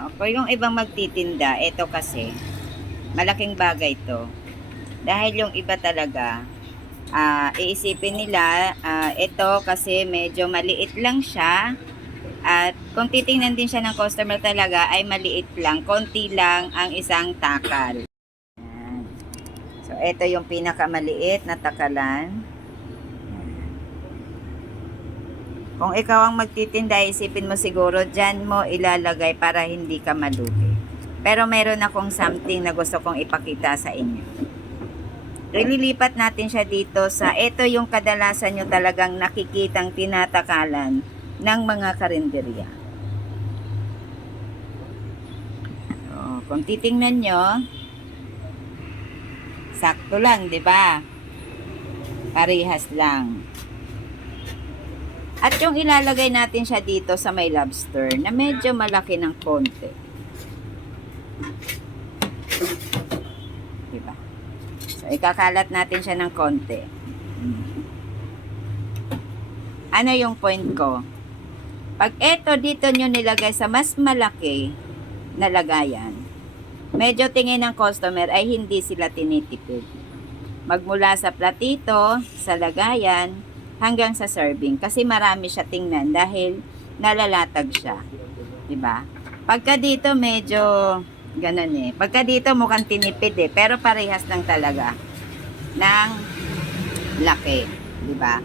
Okay, yung ibang magtitinda, ito kasi, malaking bagay to. Dahil yung iba talaga, iisipin nila, ito kasi medyo maliit lang siya. At kung titingnan din siya ng customer talaga, ay maliit lang. Konti lang ang isang takal. Ayan. So, ito yung pinakamaliit na takalan. Kung ikaw ang magtitinda, isipin mo siguro, dyan mo ilalagay para hindi ka malugi. Pero meron akong something na gusto kong ipakita sa inyo. Ililipat natin siya dito sa, ito yung kadalasan nyo talagang nakikitang tinatakalan ng mga karinderya. So, kung titingnan nyo, sakto lang, di ba? Parehas lang. At yung ilalagay natin siya dito sa may lobster na medyo malaki ng konti. Diba? So, ikakalat natin siya ng konti. Ano yung point ko? Pag eto dito nyo nilagay sa mas malaki na lagayan, medyo tingin ng customer ay hindi sila tinitipid. Magmula sa platito, sa lagayan, hanggang sa serving. Kasi marami siya tingnan dahil nalalatag siya. Diba? Pagka dito medyo ganun eh. Pagka dito mukhang tinipid eh. Pero parehas lang talaga ng laki. Diba?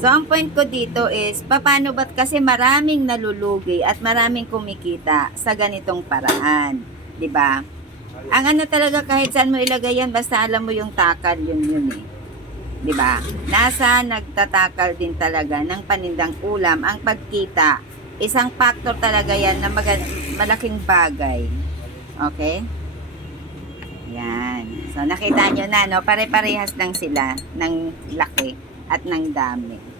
So, ang point ko dito is, paano ba't kasi maraming nalulugi at maraming kumikita sa ganitong paraan. Diba? Ang ano talaga kahit saan mo ilagay yan, basta alam mo yung takal, yun eh. Diba? Nasa nagtatakal din talaga ng panindang ulam ang pagkita. Isang factor talaga yan na malaking bagay. Okay? Yan. So, nakita nyo na, no? Pare-parehas lang sila ng laki at ng dami.